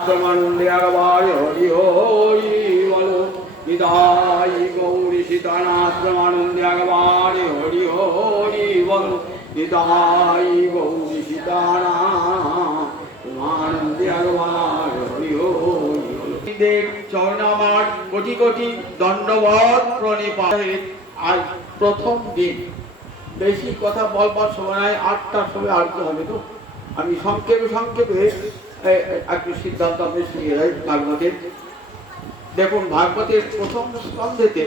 ब्रह्मानंदे अगवाय हरि हरि बोलो निताई गौरी सीतानाथ ब्रह्मानंदे अगवाय हरि हरि बोलो निताई गौरी सीतानाथ ब्रह्मानंदे अगवाय हरि हरि बोलो देव चरणामार कोटि कोटि दंडवत प्रणिपात आज प्रथम दिन বেশি কথা বলবার সময় নাই ৮টার সময় আরতি হবে তো আমি সংক্ষেপে একটু সিদ্ধান্ত আমি শুনিয়ে যাই ভাগবতের। দেখুন ভাগবতের প্রথম স্কন্ধেতে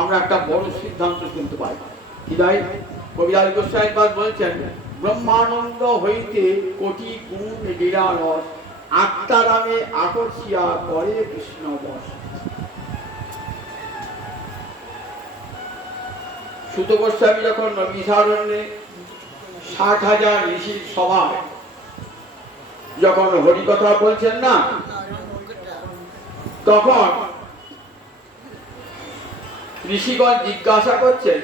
আমরা একটা বড় সিদ্ধান্ত শুনতে পাই। কি তাই কবিরাজ গোস্বামীপাদ বলছেন ব্রহ্মানন্দ হইতে কোটি গুণ লীলা রস আত্মারামে আকর্ষিয়া করে কৃষ্ণ বস। সুত গোস্বামী যখন বিশারণ্যে ৬০,০০০ ঋষির সভায় যখন হরিকথা বলছেন না, তখন ঋষিগণ জিজ্ঞাসা করছেন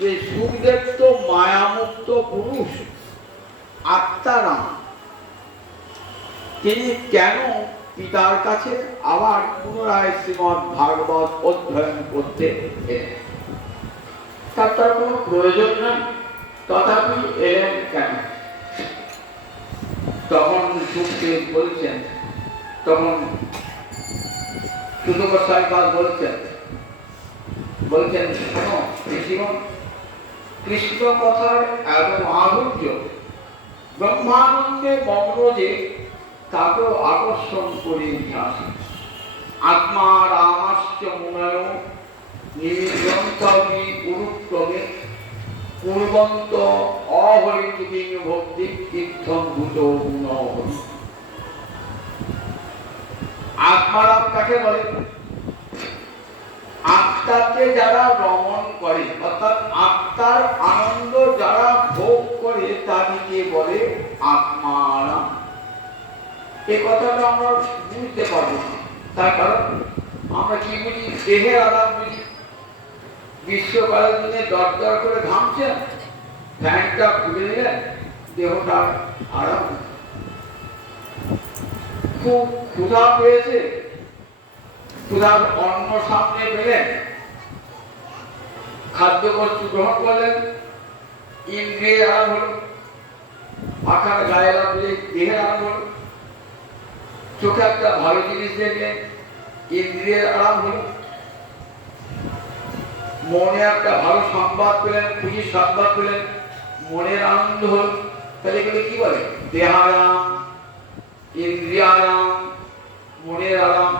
যে সুখদেব তো মায়ামুক্ত পুরুষ আত্মারাম, তিনি কেন পিতার কাছে আবার পুনরায় শ্রীমৎ ভাগবত অধ্যয়ন করতে এলেন? তার কোনো প্রয়োজন নাই, তথাপি এলেন কেন? তখন সুখদেব বলছেন, তখন সুত গোস্বামীপাদ বলছেন শোনো ঋষিগণ, কৃষ্ণ কথার এত মাধুর্য, ব্রহ্মানন্দে মগ্ন যে তাকেও আকর্ষণ করে নিয়ে আসে। আত্মা রামাশ্চ মুনয় নিমিগ্রন্থি পুরুক্রমে পূর্বন্ত অহরিতি ভক্তি তীর্থম ভূত গুণহরি। আত্মারাম কাকে বলে? আত্মাকে যারা রমণ করে, অর্থাৎ আত্মার আনন্দ যারা ভোগ করে তাদেরকে বলে আত্মারাম। এই কথাটা আমরা বুঝতে পারবো না, তার কারণ আমরা কি বুঝি? দেহের আরাম বুঝি। গ্রীষ্মকালের দিনে দরদর করে ঘামছে, ফ্যানটা খুলে নিলেন, দেহটা আরাম। খুব ক্ষুধা পেয়েছে, ক্ষুধার অন্ন সামনে পেলেন, খাদ্যবস্তু গ্রহণ করলেন, ইন্দ্রিয়ের আরাম হল, পাখার গায়ে লাগলে দেহের আরাম হল, চোখে একটা ভালো জিনিস দেখলেন, ইন্দ্রিয়ের আরাম হল, মনে একটা ভালো সংবাদ পেলেন, খুশির সংবাদ পেলেন, মনের আনন্দ হল। তাহলে এগুলো কি বলে? দেহারাম, ইন্দ্রিয়ারাম, মনের আরাম।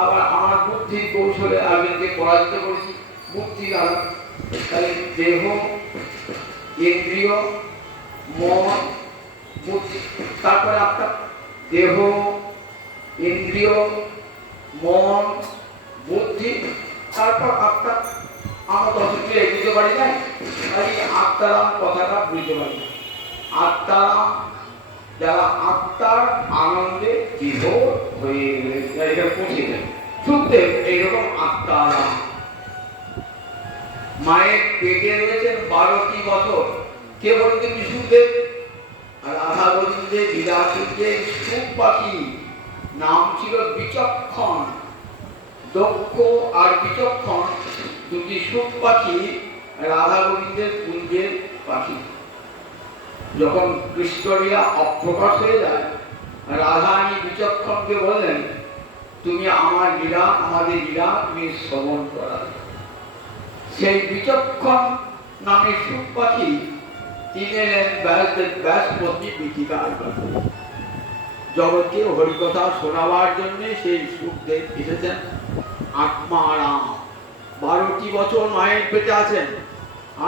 আবার আমার বুদ্ধির কৌশলে আগে পরাজিত করেছি, বুদ্ধির আরাম। তাহলে দেহ, ইন্দ্রিয়, মন, বুদ্ধি, তারপরে আপনার দেহ, ইন্দ্রিয়, মন, বুদ্ধি, তারপর আত্মা। আমরা দশকে বুঝতে পারি নাই, তাই আত্মারাম কথাটা বুঝতে পারি। আত্মারাম যারা আত্মার আনন্দে বিভোর হয়ে এখানে পৌঁছে যায়। সুখদেব এইরকম আত্মারাম। মায়ের পেটে রয়েছেন 12টি বছর। কে বলতেন? সুখদেব। আর রাধা গোবিন্দের লীলাসুখদেব সুখ পাখি, নাম ছিল বিচক্ষণ। দক্ষ আর বিচক্ষণ দুটি সুখ পাখি রাধা গোবিন্দের কুঞ্জের পাখি। যখন কৃষ্ণলীলা অপ্রকাশ হয়ে যায়, রাধারানী বিচক্ষণকে বললেন তুমি আমার লীলা, আমাদের লীলা তুমি শ্রবণ করা। সেই বিচক্ষণ নামে সুখ পাখি তিনি এলেন ব্যাসপতি পীঠিকার কাছে। জগৎকে হরিকথা শোনাবার জন্য সেই সুখদেব এসেছেন। আত্মারাম 12টি বছর মায়ের পেটে আছেন,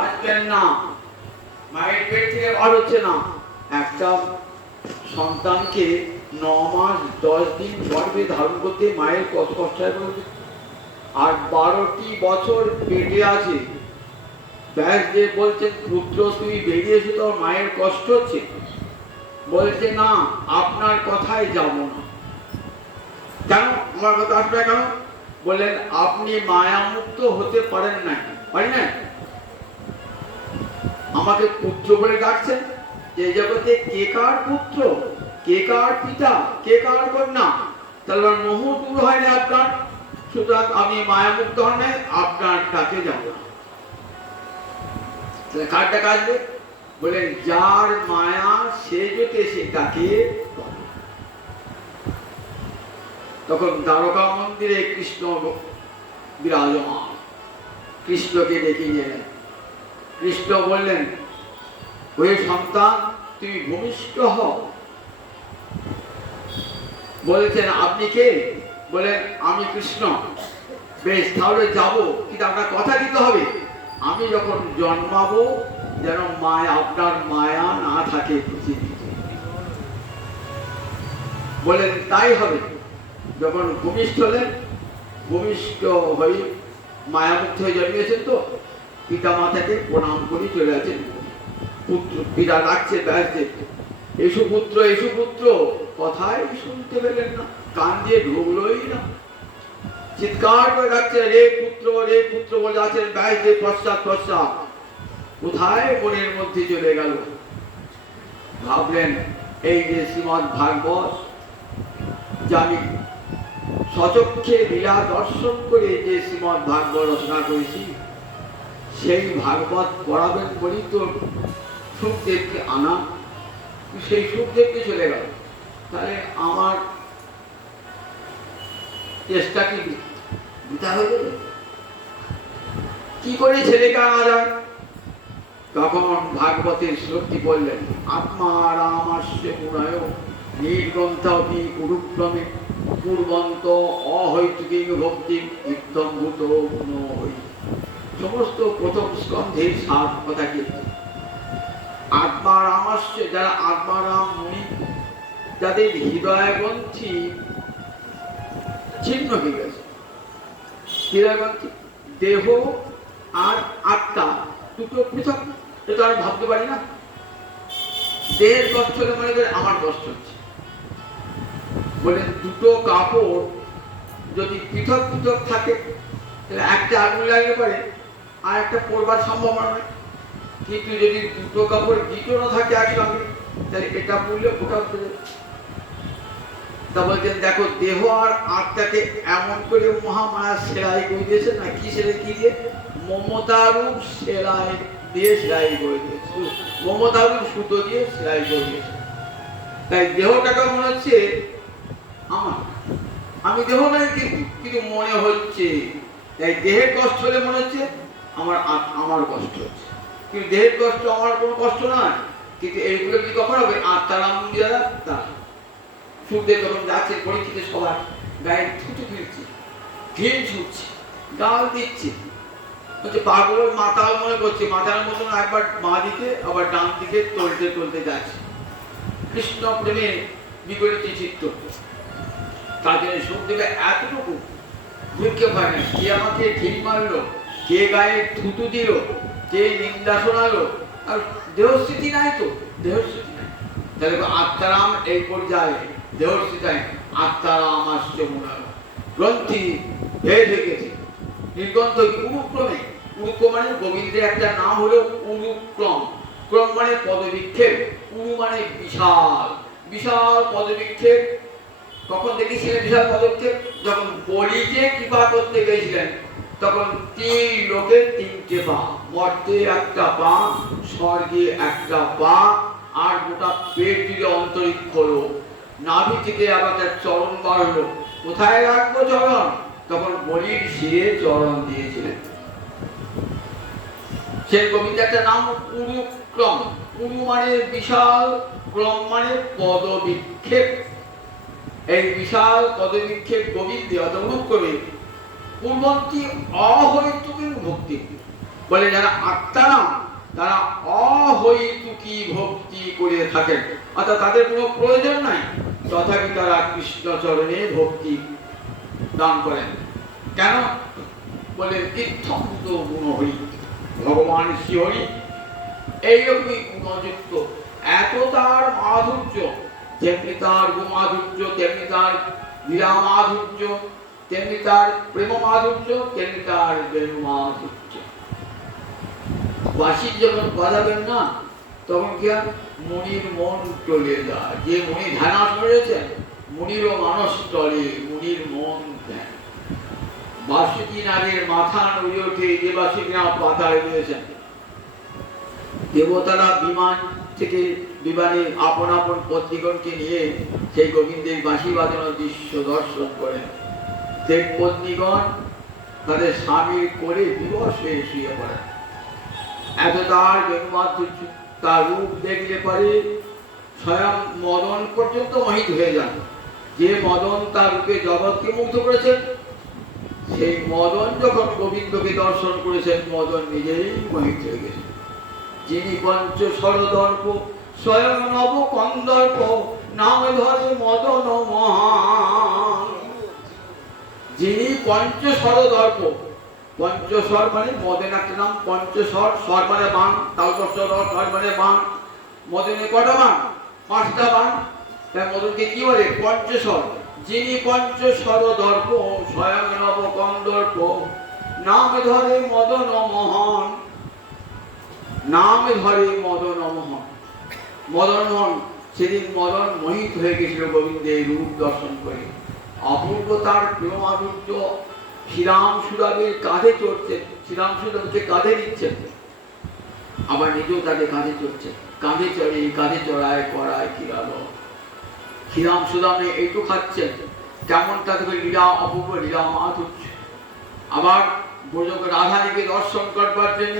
আসবেন না, মায়ের পেট থেকে বার হচ্ছে না। একটা সন্তানকে 9 মাস 10 দিন গর্ভে ধারণ করতে মায়ের কত কষ্ট হয় বলতে। আর 12টি বছর পেটে আছে। ব্যাসদেব বলছেন পুত্র তুমি বেরিয়েছো, তো মায়ের কষ্ট হচ্ছে। বলছে না, আপনার কথাই যাব না। কেন আমার কথা আসবে কেন? বললেন আপনি মায়ামুক্ত হতে পারেন না। পারি না? আমাকে পুত্র বলে ডাকছেন, যে জগতে কে কার পুত্র? কে কার পিতা, কে কার কন্যা, তাহলে মোহ দূর হয় না আপনার। সুতরাং আমি মায়ামুক্ত হন নাই, আপনার কাছে যাব না। তাহলে কারটা কাটবে? বলেন যার মায়া সে যেতে সে তাকে। তখন দ্বারকা মন্দিরে কৃষ্ণ বিরাজমান, কৃষ্ণকে ডেকে নিলেন। কৃষ্ণ বললেন, ওই সন্তান তুমি ভূমিষ্ঠ হও। বলেছেন আপনি কে? বলেন আমি কৃষ্ণ। বেশ, তাহলে যাবো, কিন্তু আপনার কথা দিতে হবে আমি যখন জন্মাবো যেন মায়া, আপনার মায়া না থাকে পৃথিবীতে। বলেন তাই হবে। যখন ভূমিষ্ঠ হলেন, ভূমিষ্ঠ হয়ে মায়ামুক্ত হয়ে জন্মিয়েছেন, তো পিতা মাতাকে প্রণাম করে চলে আছেন। পুত্র পিতা ডাকছে ব্যাসদেব, এসো পুত্র, এসো পুত্র। কথাই শুনতে পেলেন না, কান দিয়ে ঢুকলোই না। চিৎকার করে ডাকছে, রে পুত্র, রে পুত্র বলে আছেন ব্যাসদেব পশ্চাৎ পশ্চাৎ। কোথায় মনের মধ্যে চলে গেল। ভাবলেন এই যে শ্রীমদ্ ভাগবত, যা আমি সচক্ষে লীলা দর্শন করে যে শ্রীমদ্ ভাগবত রচনা করেছি, সেই ভাগবত পড়াবেন বলেই তো সুখদেবকে আনা। সেই সুখদেবকে চলে গেল, তাহলে আমার চেষ্টা কি বৃথা হয়ে যাবে? কি করে ছেলেকে আনা যায়? তখন ভাগবতের শ্লোকটি বললেন, আত্মা রামাস্য পুরায় নির্গ্রন্থি কুরুক্রমে পূর্বন্ত অহৈতুকী ভক্তি ইত্তম্ভূত হই। সমস্ত প্রথম স্কন্ধের সার কথা কি? আত্মা রামাস্য, যারা আত্মারাম মুনি, যাদের হৃদয় গ্রন্থি ছিন্ন হয়ে গেছে। হৃদয় গ্রন্থি, দেহ আর আত্মা দুটো পৃথক, এটা আমি ভাবতে পারি না। দেহের কষ্ট হলে মনে করে আমার কষ্ট হচ্ছে। বলে দুটো কাপড় যদি পৃথক পৃথক থাকে, তাহলে একটা আগুন লাগতে পারে আর একটা পড়বার সম্ভাবনা নয়। কিন্তু যদি দুটো কাপড় বিটোনো থাকে একসঙ্গে, তাহলে এটা পড়লে ওটা পড়ে। তা বলছেন দেখো, দেহ আর আত্মাকে এমন করে মহামায়া সেলাই করে দিয়েছে, না কি সেলাই কি দিয়ে? মমতারূপ সেলাই দিয়ে সেলাই করে দিয়েছে, মমতারূপ সুতো দিয়ে সেলাই করে দিয়েছে। তাই দেহটাকে মনে হচ্ছে আমার, আমি দেহ নাই, কিন্তু মনে হচ্ছে। তাই দেহের কষ্ট হলে মনে হচ্ছে আমার, আমার কষ্ট হচ্ছে, কিন্তু দেহের কষ্ট আমার কোনো কষ্ট নয়। কিন্তু এইগুলো কি কখন হবে? আত্মারাম যারা তারা। সুখদেব যখন যাচ্ছে পরীক্ষিত সবাই গায়ে থুতু ফিরছে, ঘিন ছুটছে, গাল দিচ্ছে, হচ্ছে পাগল মাতাল মনে করছে। মাতাল মতন একবার বাঁ দিকে আবার ডান দিকে টলতে টলতে যাচ্ছে। কৃষ্ণ প্রেমে বিপরীত চিত্ত। তার জন্য সুখদেবে এতটুকু বুঝতে পারে না, কে আমাকে ঢিল মারলো, কে গায়ে থুতু দিল, কে নিন্দা শোনালো, আর দেহস্থিতি নাই তো, দেহস্থিতি নাই। তাহলে আত্মারাম এই পর্যায়ে দেহস্থিতি নাই, আত্মারাম আসছে মনে গ্রন্থি ভেদ হয়ে গেছে। নির্গ্রন্থ উরুক্রমে, উরুক্র মানে গোবিন্দের একটা নাম হলো উরুক্রম। ক্রম মানে পদবিক্ষেপ, উরু মানে বিশাল, বিশাল পদবিক্ষেপ। কখন দেখেছিলেন বিশাল পদক্ষেপ? যখন বলিতে কৃপা করতে গেছিলেন, তখন তিন লোকের তিনটে পা, মর্তে একটা পা, স্বর্গে একটা পা, আর গোটা পেট জুড়ে অন্তরিক্ষ হলো, নাভি থেকে আবার তার চরণ বার হলো। কোথায় রাখবো চরণ? তখন বলির শিরে চরণ দিয়েছিলেন। সেই গোবিন্দ একটা নাম উরুক্রম। উরু মানে বিশাল, ক্রম মানে পদবিক্ষেপ। এই বিশাল পদবিক্ষেপ গোবিন্দে অনুভব করে পূর্বন্তী অহৈতুকী ভক্তি। বলে যারা আত্মারাম, তারা অহৈতুকী ভক্তি করে থাকেন, অর্থাৎ তাদের কোনো প্রয়োজন নাই, তথাপি তারা কৃষ্ণ চরণে ভক্তি দান করেন। কেন? বলে তীর্থভূত গুণ হই, ভগবান শ্রীহরি এইরকমই গুণযুক্ত। এত তার মাধুর্য, যেমনি তার গুমাধুর্য, তেমনি তার লীলা মাধুর্য, তেমনি তার প্রেম মাধুর্য, তেমনি তার বেণু মাধুর্য। বাঁশি যখন বাজাবেন না, তখন কি মুনির মন টলে যায়। যে মুনি ধ্যান করেছেন, মুনিরও মানুষ টলে, মুনির মন ধ্যান। বাসুকি নাগের মাথা নড়ে ওঠে, যে বাসুকি নাগ পাতায় রয়েছেন। দেবতারা বিমান থেকে বিমানে আপন আপন পত্নীগণকে নিয়ে সেই গোবিন্দের বাঁশি বাজানোর দৃশ্য দর্শন করেন। দেব পত্নীগণ তাদের স্বামীর কোলে বিবশ হয়ে শুয়ে পড়েন। এত তার জন্মাধুর্য, তার রূপ দেখলে পরে স্বয়ং মদন পর্যন্ত মোহিত হয়ে যান। যে মদন তার রূপে জগৎকে মুগ্ধ করেছেন, সেই মদন যখন গোবিন্দকে দর্শন করেছেন, মদন নিজেই মোহিত হয়ে গেছেন। যিনি পঞ্চশরদর্প স্বয়ং নব কন্দর্প, নাম ধরে মদন মহান। যিনি পঞ্চশরদর্প, পঞ্চস্বর মানে মদন একটা নাম, পঞ্চস্বর, স্বর মানে বাণ, তালবস্বর, স্বর মানে বাণ। মদনে কটা বাণ? 5টা বাণ। তাই মদনকে কি বলে? পঞ্চস্বর। যিনি পঞ্চশরদর্প স্বয়ং নব কন্দর্প, নাম ধরে মদন মহান। নাম ধরে মদন মোহন। মদন মোহন, সেদিন মদন মোহিত হয়ে গেছিল গোবিন্দের রূপ দর্শন করে। অপূর্ব তার প্রেমাধুর্য। শ্রীরাম সুদামের কাঁধে চড়ছেন, শ্রীরাম সুদামকে কাঁধে নিচ্ছেন, আবার নিজেও তাকে কাঁধে চড়ছে। কাঁধে চড়ে, কাঁধে চড়ায় করায় কিরালো। শ্রীরাম সুদামে এইটু খাচ্ছেন, কেমন তাদের লীলা, অপূর্ব লীলা মাধুর্য। আবার ব্রজক রাধাকে দর্শন করবার জন্য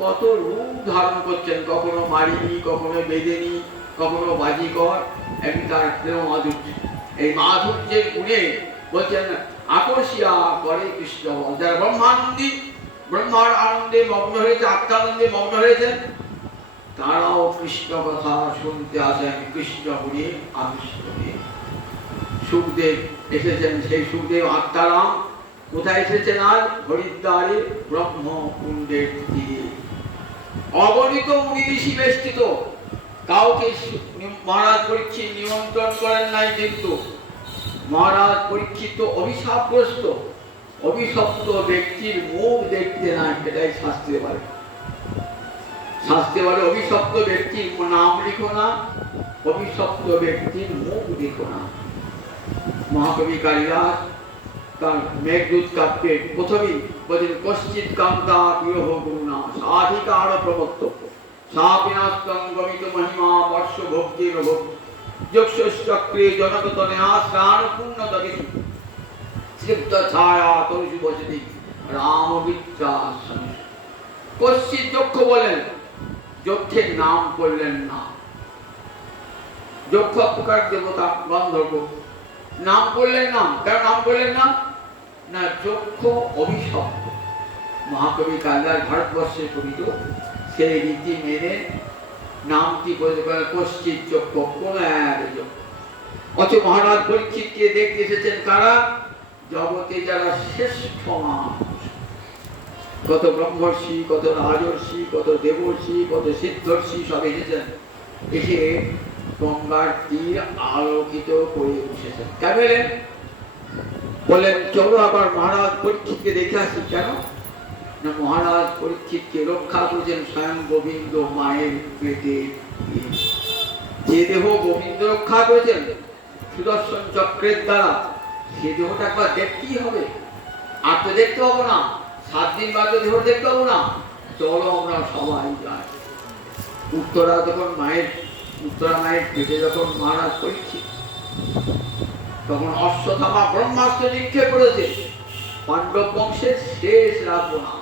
কত রূপ ধারণ করছেন, কখনো মারিনি, কখনো বেদেনি, কখনো বাজিকর। এমনি তার প্রেম মাধুর্য। এই মাধুর্যের গুণে বলছেন আকর্ষিয়া করে কৃষ্ণ। যারা ব্রহ্মানন্দী, ব্রহ্মার আনন্দে মগ্ন হয়েছে, আত্মানন্দে মগ্ন হয়েছেন, তারাও কৃষ্ণ কথা শুনতে আসেন, কৃষ্ণ গুণে আকৃষ্ট হয়ে। সুখদেব এসেছেন, সেই সুখদেব আত্মারাম কোথায় এসেছেন? আজ হরিদ্বারে ব্রহ্মকুণ্ডের তীরে। অগণিত মুনি ঋষি বেষ্টিত। কাউকে মহারাজ পরীক্ষিত নিমন্ত্রণ করেন নাই, কিন্তু মহারাজ পরীক্ষিত অভিশাপগ্রস্ত, অভিশপ্ত ব্যক্তির মুখ দেখতে নাই, এটাই শাস্ত্রে বলে। শাস্ত্রে বলে অভিশপ্ত ব্যক্তির নাম লিখো না, অভিশপ্ত ব্যক্তির মুখ দেখো না। মহাকবি কালিদাস তার মেঘদূত কাব্যের প্রথমেই বলেন কশ্চিৎ কান্তা বিরহ গুণা সাধিকার প্রবর্ত সাপিনাস্তং গমিত মহিমা বর্ষ ভক্তির ভক্তি যক্ষশ্চক্রে জনকতনে আশ্রাণ পূর্ণতকে সিদ্ধ ছায়া তরুষু বসতি রাম বিদ্যাসন। কশ্চিৎ যক্ষ বলেন, যক্ষের নাম করলেন না। যক্ষ প্রকার দেবতা গন্ধর্ব, নাম করলেন না। কেন নাম করলেন না? না, যক্ষ অভিশপ্ত। মহাকবি কালিদাস ভারতবর্ষের কবি, তো সেই রীতি মেনে নামটি বলতে পারে কশ্চিৎ যক্ষ, কোন এক যক্ষ। অথচ মহারাজ পরীক্ষিতকে দেখতে এসেছেন কারা? জগতে যারা শ্রেষ্ঠ মানুষ, কত ব্রহ্মর্ষি, কত রাজর্ষি, কত দেবর্ষি, কত সিদ্ধর্ষি সব এসেছেন। এসে গঙ্গার তীর আলোকিত করে বসেছেন। কেন এলেন? বললেন চলো আবার মহারাজ পরীক্ষিতকে দেখে আসি। কেন না, মহারাজ পরীক্ষিতকে রক্ষা করেছেন স্বয়ং গোবিন্দ মায়ের পেটে। যে দেহ গোবিন্দ রক্ষা করেছেন সুদর্শন চক্রের দ্বারা, সে দেহটা একবার দেখতেই হবে। আর তো দেখতে পাবো না, 7 দিন বাদে দেহ দেখতে পাবো না। চলো আমরা সবাই যাই। উত্তরা মায়ের পেটে যখন মহারাজ পরীক্ষিত, তখন অশ্বত্থামা ব্রহ্মাস্ত্র নিক্ষেপ করেছে। পাণ্ডব বংশের শেষ রাখবো না,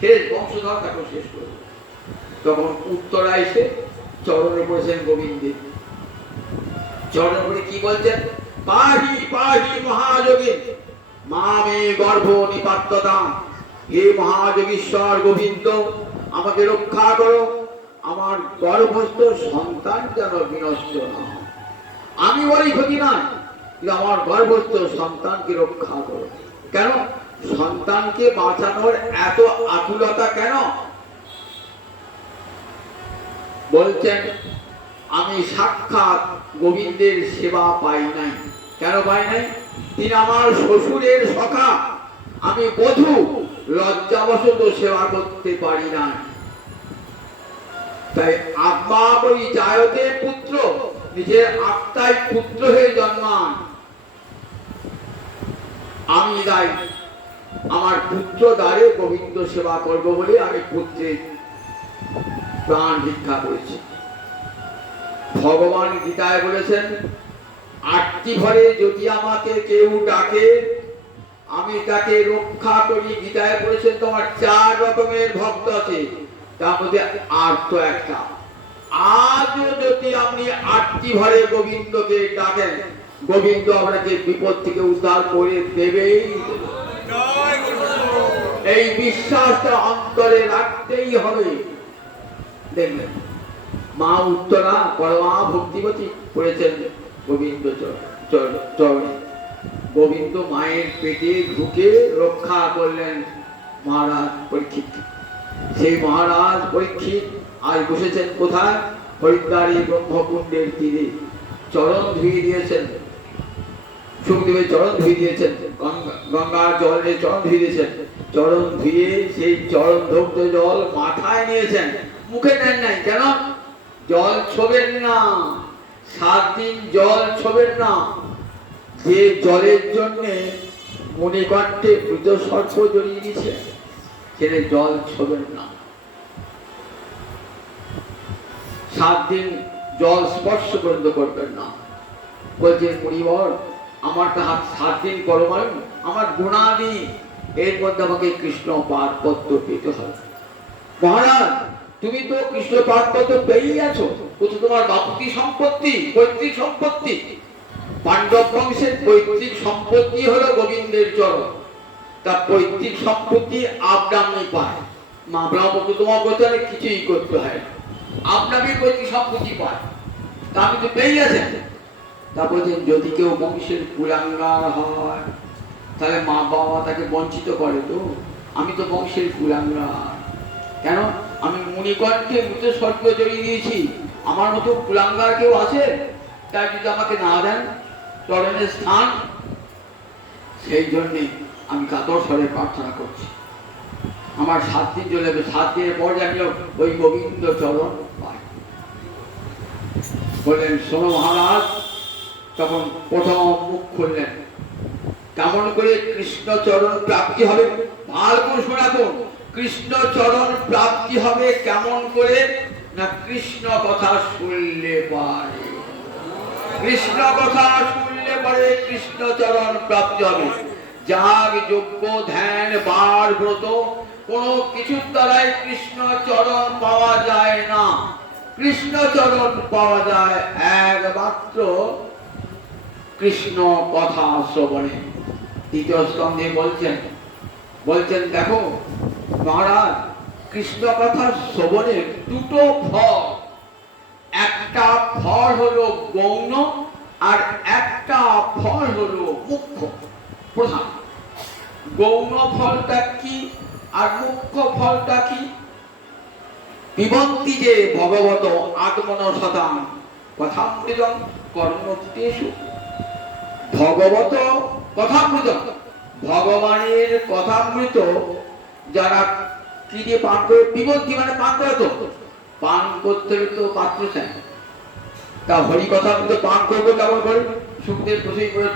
শেষ বংশধর তাকে শেষ করবো। তখন উত্তরা এসে চরণে পড়েছেন গোবিন্দের। চরণে পড়ে কি বলছেন? পাহি পাহি মহাযোগী মামে গর্ভ নিপাত্যতাম। হে মহাযোগীশ্বর গোবিন্দ, আমাকে রক্ষা করো, আমার গর্ভস্থ সন্তান যেন বিনষ্ট না হয়। আমি বলি ক্ষতি নাই, কিন্তু আমার গর্ভস্থ সন্তানকে রক্ষা করো। কেন? সন্তানকে বাঁচানোর এত আকুলতা কেন? বলছেন আমি সাক্ষাৎ গোবিন্দের সেবা পাই নাই। কেন পাই নাই? তিনি আমার শ্বশুরের সখা, আমি বধূ, লজ্জাবশত সেবা করতে পারি না। তাই আত্মা বই জায়তে পুত্র, নিজের আত্মায় পুত্র হয়ে জন্মান। আমি তাই আমার পুত্র দ্বারে গোবিন্দ সেবা করব বলে আমি পুত্রের প্রাণ ভিক্ষা করেছি। ভগবান গীতায় বলেছেন, আটটি ঘরে যদি আমাকে কেউ ডাকে আমি তাকে রক্ষা করি। গীতায় বলেছেন তোমার 4 রকমের ভক্ত আছে, তার মধ্যে আর্ত একটা। আজও যদি আপনি 8টি ঘরে গোবিন্দকে ডাকেন, গোবিন্দ আপনাকে বিপদ থেকে উদ্ধার করে দেবেই। এই বিশ্বাসটা অন্তরে রাখতেই হবে। দেখবেন মা উত্তরা পরমা ভক্তিবতী করেছেন গোবিন্দ চরণে। গোবিন্দ মায়ের পেটে ঢুকে রক্ষা করলেন মহারাজ পরীক্ষিত। সেই মহারাজ পরীক্ষিত আজ বসেছেন কোথায়? হরিদ্বারে ব্রহ্মকুণ্ডের তীরে। চরণ ধুয়ে দিয়েছেন, সুখদেবের চরণ ধুয়ে দিয়েছেন, গঙ্গার জলে চরণ ধুয়ে দিয়েছেন। চরণ ধুয়ে সেই চরণ ধৌত জল মাথায় নিয়েছেন, মুখে নেন নাই। কেন? জল ছোবেন না, 7 দিন জল ছোবেন না। যে জলের জন্য মণিকণ্ঠে মৃত সর্প জড়িয়ে দিয়েছে, সেটা জল ছোবেন না। 7 দিন জল স্পর্শ পর্যন্ত করবেন না। বলছেন মুনিবর, আমার তো হাত 7 দিন করবেন, আমার গুণাদি, এর মধ্যে আমাকে কৃষ্ণ পাদপদ্ম পেতে হবে। মহারাজ তুমি তো কৃষ্ণ পাদপদ্ম পেয়েই আছো, কোথাও তোমার বাপতি সম্পত্তি, পৈতৃক সম্পত্তি। পাণ্ডব বংশের পৈতৃক সম্পত্তি হলো গোবিন্দের চরণ। তা পৈতৃক সম্পত্তি আপনামনি পায়, মা ব্রাহ্মণ তোমার গোচরে কিছুই করতে হয় না, আপনাকে পৈতৃক সম্পত্তি পায়। তা আপনি তো পেয়ে আছেন। তা বলছেন যদি কেউ বংশের কুলাঙ্গার হয় তাহলে মা বাবা তাকে বঞ্চিত করে। তো আমি তো বংশের কুলাঙ্গার, কেন? আমি মণিকণ্ঠে মৃত সর্প জড়িয়ে দিয়েছি। আমার মতো কুলাঙ্গার কেউ আছে? তাই যদি আমাকে না দেন চরণের স্থান, সেই জন্যে আমি কাতর স্বরে প্রার্থনা করছি। আমার 7 দিন চলে যাবে, 7 দিনের পর আমি ওই গোবিন্দ চরণ পাই। বললেন শোনো মহারাজ। তখন প্রথম মুখ খুললেন, কেমন করে কৃষ্ণ চরণ প্রাপ্তি হবে? ভালো করে শোনাবো। কৃষ্ণ চরণ প্রাপ্তি হবে কেমন করে? না কৃষ্ণ কথা শুনলে পারে। কৃষ্ণ কথা শুনলে পরে কৃষ্ণ চরণ প্রাপ্তি হবে। যাগ যজ্ঞ ধ্যান বার ব্রত কোনো কিছুর দ্বারাই কৃষ্ণ চরণ পাওয়া যায় না। কৃষ্ণ চরণ পাওয়া যায় একমাত্র কৃষ্ণ কথা শ্রবণে। 3য় স্কন্ধে বলছেন দেখো মহারাজ, কৃষ্ণ কথা শ্রবণের 2টো ফল। একটা ফল হলো গৌণ, আর একটা ফল হলো মুখ্য প্রধান। গৌণ ফলটা কি আর মুখ্য ফলটা কি? পিবন্তি যে ভগবত আত্মন সদাং কথামৃতং কর্ণতেষু। ভগবত কথামৃত, ভগবানের কথামৃত যারা কি দিয়ে পান করে? পিবন্তি মানে পান করে। তো পান করতে তো পাত্র চাই। তা হরি কথামৃত পান করবো কেমন করে? সুখদেব প্রসঙ্গ করে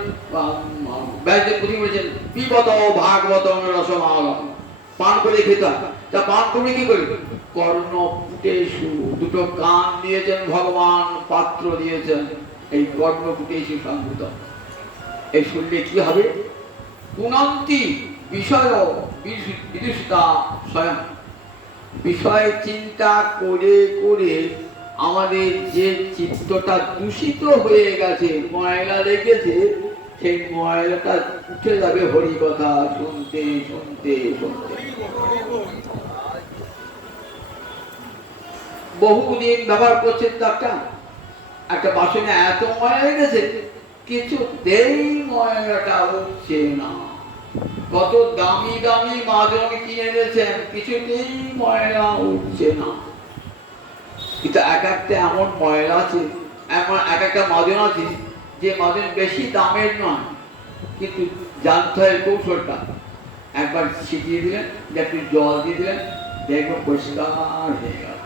ব্যাসদেব প্রসঙ্গ করেছেন, পিবত ভাগবত রসমালম। পান করে খেতে। তা পান করবে কি করে? কর্ণ পুটেষু, 2টো কান দিয়েছেন ভগবান, পাত্র দিয়েছেন। এই কর্ণ পুটেষু সংযুত। এই শুনলে কি হবে? পুনন্তি বিষয় বিদুষিতা স্বয়ং। বিষয় চিন্তা করে করে আমাদের যে চিত্তটা দূষিত হয়ে গেছে, ময়লা লেগেছে, সেই ময়লাটা উঠে যাবে হরি কথা শুনতে শুনতে শুনতে। বহুদিন ব্যবহার করছেন তো একটা বাসনে এত ময়লা লেগেছে, কিছুতেই ময়লাটা উঠছে না। কত দামি দামি মাজন কিনে এনেছেন, কিছুতেই ময়লা উঠছে না। কিন্তু এক একটা এমন ময়লা আছে, এমন এক একটা মাজন আছে যে মাজন বেশি দামের নয়, কিন্তু জানতে হয় কৌশলটা। একবার ছিটিয়ে দিলেন, একটু জল দিয়ে দিলেন, দেখবেন পরিষ্কার হয়ে গেল।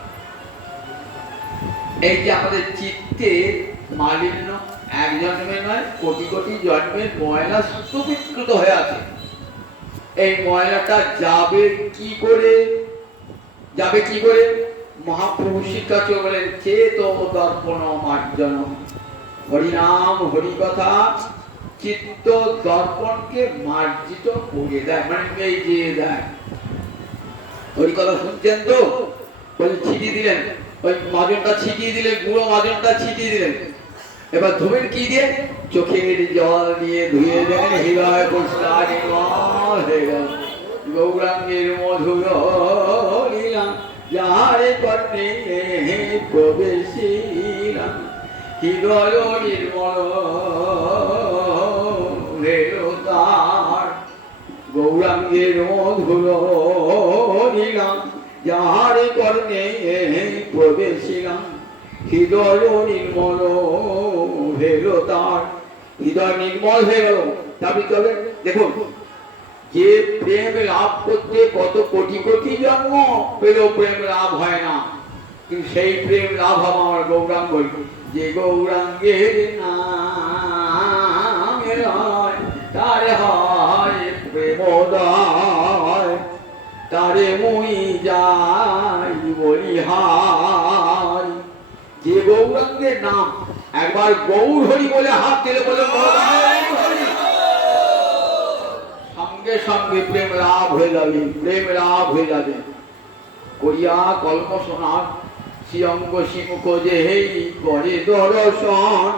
এই যে আমাদের চিত্তে মালিন্য এক জন্মে নয় কোটি কোটি জন্মের ময়লা স্তূপীকৃত হয়ে আছে। এই ময়লাটা যাবে কি করে? মহাপ্রভু শিক্ষার্থী বলেন চেত দর্পণ মার্জন। হরিনাম হরিকথা চিত্ত দর্পণকে মার্জিত করে দেয়, মানে মেজে দেয়। হরিকথা শুনছেন তো? বলে ছিটিয়ে দিলেন, ওই মাজনটা ছিটিয়ে দিলেন, গুঁড়ো মাজনটা ছিটিয়ে দিলেন। এবার ধুবেন কি দিয়ে? চোখের জল দিয়ে ধুয়ে দেন, হৃদয় পরিষ্কার নির্মল হয়ে গেল। গৌরাঙ্গের মধুর লীলা যারে কর্ণে প্রবেশিলাম, হৃদয় নির্মল হলো তার। গৌরাঙ্গের মধুর লীলা যারে কর্ণে প্রবেশিলাম, হৃদয় নির্মল হলো তার। হৃদয় নির্মল হয়ে গেল। তারপরে তবে দেখুন, যে প্রেম লাভ করতে কত কোটি কোটি জন্ম পেলেও প্রেম লাভ হয় না, কিন্তু সেই প্রেম লাভ হবে আমার গৌরাঙ্গ। যে গৌরাঙ্গের নামে হয় তারে হয় প্রেমোদয়, তারে মুই যাই বলিহার। যে গৌরাঙ্গের নাম একবার গৌর হরি বলে হাত দিলে বলে সঙ্গে সঙ্গে প্রেম লাভ হয়ে যাবে, প্রেম লাভ হয়ে যাবে। করিয়া কল্প শোনার শ্রীঅঙ্গ শিমুখ যে করে দর্শন,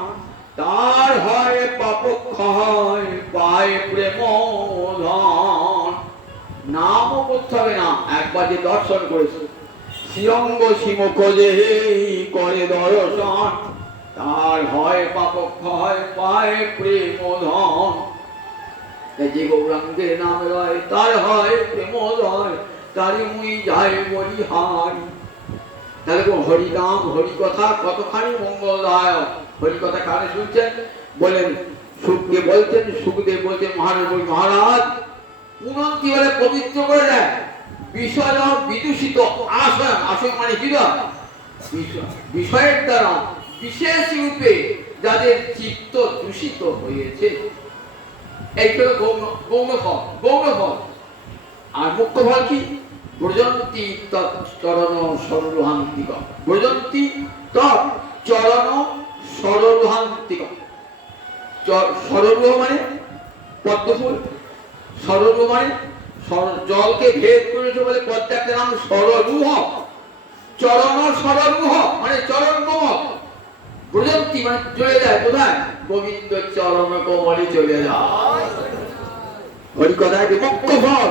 তার হয় পাপ ক্ষয় পায় প্রেম ধন। নামও করতে হবে না, একবার যে দর্শন করেছে শ্রীঅঙ্গ শিমুখ যে করে দর্শন, তার হয় পাপ ক্ষয় পায় প্রেম ধন। যে গৌরাঙ্গের নাম রয় তার হয় প্রেমোদয়, তারে মুই যাই বলিহার। তাহলে হরিনাম হরিকথা কতখানি মঙ্গলদায়ক। হরিকথা কানে শুনছেন? বলেন সুখকে বলছেন, সুখদেব বলছেন মহারাজ পুনন্তি বলে পবিত্র করে দেয়। বিষয় বিদূষিত আশয়, আশয় মানে হৃদয়, বিষয়ের দ্বারা বিশেষ রূপে যাদের চিত্ত দূষিত হয়েছে, এই হলো গৌণ ফল। গৌণ ফল আর মুখ্য ফল কি? ব্রজন্তি তৎচরণ সরোহান্তিক। ব্রজন্তি তৎচরণ সরোহান্তিক। সরোহ মানে পদ্মফুল, সরোহ মানে জলকে ভেদ করেছে বলে পদ্মাকে নাম সররূহ। চরণ সররূহ মানে চরণ কমল। ব্রজন্তি মানে চলে যায় কোথায়? গোবিন্দ চরণ কমলে চলে যায়। হরিকথার মুখ্য ফল,